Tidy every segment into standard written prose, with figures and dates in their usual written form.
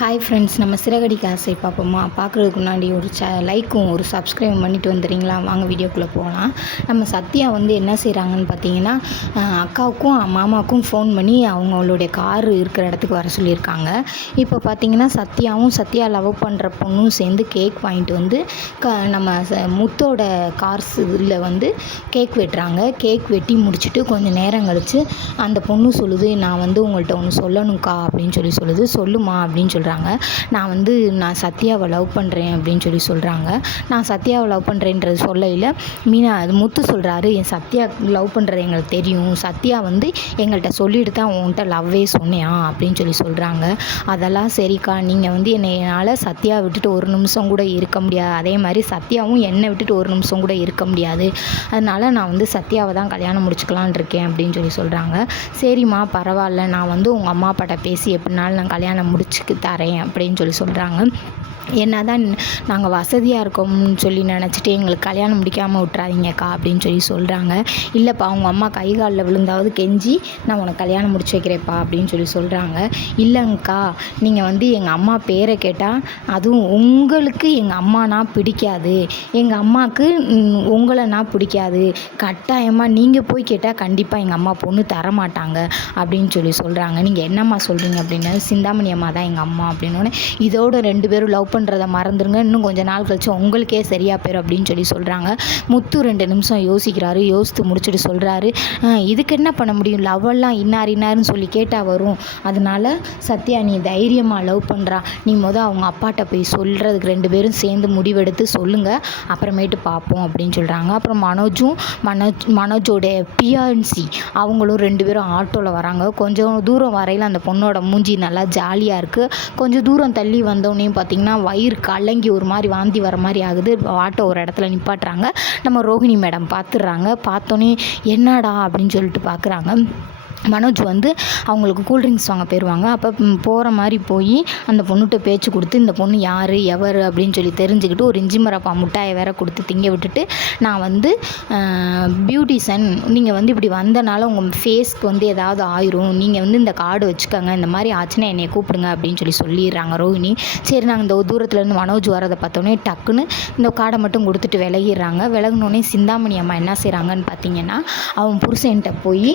Hi friends, நம்ம சிறகடிக்க ஆசை பார்ப்போமா? பார்க்குறதுக்கு முன்னாடி ஒரு லைக்கும் ஒரு சப்ஸ்கிரைப் பண்ணிட்டு வந்துடுறீங்களா? வாங்க வீடியோக்குள்ளே போகலாம். நம்ம சத்யா என்ன செய்கிறாங்கன்னு பார்த்தீங்கன்னா, அக்காவுக்கும் மாமாவுக்கும் ஃபோன் பண்ணி அவங்களுடைய கார் இருக்கிற இடத்துக்கு வர சொல்லியிருக்காங்க. இப்போ பார்த்தீங்கன்னா, சத்யா லவ் பண்ணுற பொண்ணும் சேர்ந்து கேக் வாங்கிட்டு வந்து நம்ம முத்தோட கார்ஸ் இதில் கேக் வெட்டுறாங்க. கேக் வெட்டி முடிச்சுட்டு கொஞ்சம் நேரம் கழித்து அந்த பொண்ணு சொல்லுது, நான் உங்கள்கிட்ட ஒன்று சொல்லணும்க்கா அப்படின்னு சொல்லுது. சொல்லுமா அப்படின்னு சொல்கிறாங்க. நான் சத்யாவை லவ் பண்ணுறேன் அப்படின்னு சொல்கிறாங்க. நான் சத்யாவை லவ் பண்ணுறேன்றது சொல்லையில் அது முத்து சொல்கிறாரு, என் சத்யா லவ் பண்ணுறது எங்களுக்கு தெரியும், சத்யா எங்கள்கிட்ட சொல்லிட்டு தான் உன்கிட்ட லவ்வே சொன்னியா அப்படின்னு சொல்கிறாங்க. அதெல்லாம் சரிக்கா, நீங்கள் என்னால் சத்யா விட்டுட்டு ஒரு நிமிஷம் கூட இருக்க முடியாது, அதே மாதிரி சத்யாவும் என்னை விட்டுட்டு ஒரு நிமிஷம் கூட இருக்க முடியாது, அதனால் நான் சத்யாவை தான் கல்யாணம் முடிச்சுக்கலான் இருக்கேன் அப்படின்னு சொல்கிறாங்க. சரிம்மா பரவாயில்ல, நான் உங்கள் அம்மா அப்பாட்ட பேசி எப்படினாலும் நான் கல்யாணம் முடிச்சுக்கு தரேன் அப்படின்னு சொல்கிறாங்க. என்ன தான் நாங்கள் வசதியாக இருக்கோம்னு நினச்சிட்டு எங்களுக்கு கல்யாணம் முடிக்காமல் விட்றாதீங்கக்கா அப்படின்னு சொல்கிறாங்க. இல்லைப்பா, அவங்க அம்மா கை காலில் விழுந்தாவது கெஞ்சி நான் உனக்கு கல்யாணம் முடிச்சு வைக்கிறேப்பா அப்படின்னு சொல்கிறாங்க. இல்லைங்கக்கா, நீங்கள் எங்கள் அம்மா பேரை கேட்டால் அதுவும் உங்களுக்கு எங்கள் அம்மானா பிடிக்காது, எங்கள் அம்மாவுக்கு உங்களைனா பிடிக்காது, கட்டாயமாக நீங்கள் போய் கேட்டால் கண்டிப்பாக எங்கள் அம்மா பொண்ணு தரமாட்டாங்க அப்படின்னு சொல்கிறாங்க. நீங்கள் என்னம்மா சொல்கிறீங்க அப்படின்னு, சிந்தாமணி அம்மா தான் எங்கள் அம்மா அப்படின்னோடனே, இதோட 2 பேரும் லவ் பண்ணுறதை மறந்துடுங்க, இன்னும் கொஞ்சம் நாள் கழிச்சு உங்களுக்கே சரியாக போயிடும் அப்படின்னு சொல்கிறாங்க. முத்து 2 நிமிஷம் யோசிக்கிறாரு. யோசித்து முடிச்சுட்டு சொல்கிறாரு, இதுக்கு என்ன பண்ண முடியும், லவ்வெல்லாம் இன்னாருன்னு சொல்லி கேட்டால் வரும், அதனால சத்யா நீ தைரியமாக லவ் பண்ணுறா, நீ அவங்க அப்பாட்ட போய் சொல்கிறதுக்கு 2 பேரும் சேர்ந்து முடிவெடுத்து சொல்லுங்கள், அப்புறமேட்டு பார்ப்போம் அப்படின்னு சொல்கிறாங்க. அப்புறம் மனோஜோட பியான்சி அவங்களும் 2 பேரும் ஆட்டோவில் வராங்க. கொஞ்சம் தூரம் வரையில் அந்த பொண்ணோட மூஞ்சி நல்லா ஜாலியாக இருக்குது. கொஞ்சம் தூரம் தள்ளி வந்தோடனே பார்த்திங்கன்னா வயிறு கலங்கி ஒரு மாதிரி வாந்தி வர மாதிரி ஆகுது. ஆட்டோ ஒரு இடத்துல நிப்பாட்டுறாங்க. நம்ம ரோஹிணி மேடம் பார்த்துடுறாங்க. பார்த்தோன்னே என்னடா அப்படின்னு சொல்லிட்டு பார்க்குறாங்க. மனோஜ் அவங்களுக்கு கூல்ட்ரிங்க்ஸ் வாங்க போயிடுவாங்க. அப்போ போகிற மாதிரி போய் அந்த பொண்ணுகிட்ட பேச்சு கொடுத்து, இந்த பொண்ணு யார் எவர் அப்படின்னு தெரிஞ்சுக்கிட்டு ஒரு இஞ்சி மரப்பா முட்டாயை வேற கொடுத்து திங்க விட்டுட்டு, நான் பியூட்டிஷன், நீங்கள் இப்படி வந்தனால உங்கள் ஃபேஸ்க்கு ஏதாவது ஆயிரும், நீங்கள் இந்த கார்டு வச்சுக்கோங்க, இந்த மாதிரி ஆச்சுன்னா என்னை கூப்பிடுங்க அப்படின்னு சொல்லிடுறாங்க ரோஹிணி. சரி, நாங்கள் இந்த தூரத்துலேருந்து மனோஜ் வரதை பார்த்தோன்னே டக்குன்னு இந்த கார்டை மட்டும் கொடுத்துட்டு விலகிடுறாங்க. விலகினோடனே சிந்தாமணி அம்மா என்ன செய்கிறாங்கன்னு பார்த்தீங்கன்னா, அவன் புருஷன்கிட்ட போய்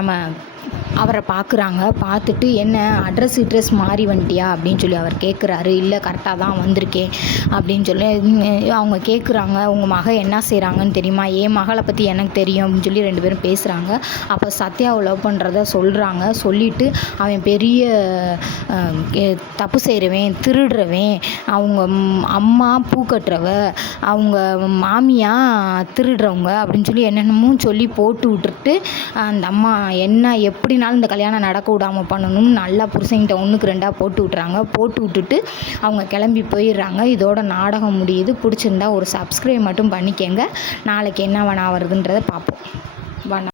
நம்ம அவரை பார்க்குறாங்க. பார்த்துட்டு, என்ன அட்ரஸ் மாறி வந்துட்டியா அப்படின்னு அவர் கேட்குறாரு. இல்லை, கரெக்டாக தான் வந்திருக்கேன் அப்படின்னு அவங்க கேட்குறாங்க. உங்கள் மகள் என்ன செய்கிறாங்கன்னு தெரியுமா, என் மகளை பற்றி எனக்கு தெரியும் அப்படின்னு 2 பேரும் பேசுகிறாங்க. அப்போ சத்யாவை லவ் பண்ணுறத சொல்கிறாங்க. சொல்லிவிட்டு அவன் பெரிய தப்பு செய்கிறவன், திருடுறவன், அவங்க அம்மா பூ கட்டுறவ, அவங்க மாமியா திருடுறவங்க அப்படின்னு என்னென்னமோ சொல்லி போட்டு விட்டுட்டு, அந்த அம்மா என்ன எப்படினாலும் இந்த கல்யாணம் நடக்க விடாமல் பண்ணணும்னு நல்லா புருஷங்கிட்ட 1க்கு 2 போட்டு விட்டுறாங்க. போட்டு விட்டுட்டு அவங்க கிளம்பி போயிடுறாங்க. இதோட நாடகம் முடியுது. பிடிச்சிருந்தா ஒரு சப்ஸ்கிரைப் மட்டும் பண்ணிக்கங்க. நாளைக்கு என்ன வேணா வருதுன்றதை பார்ப்போம்.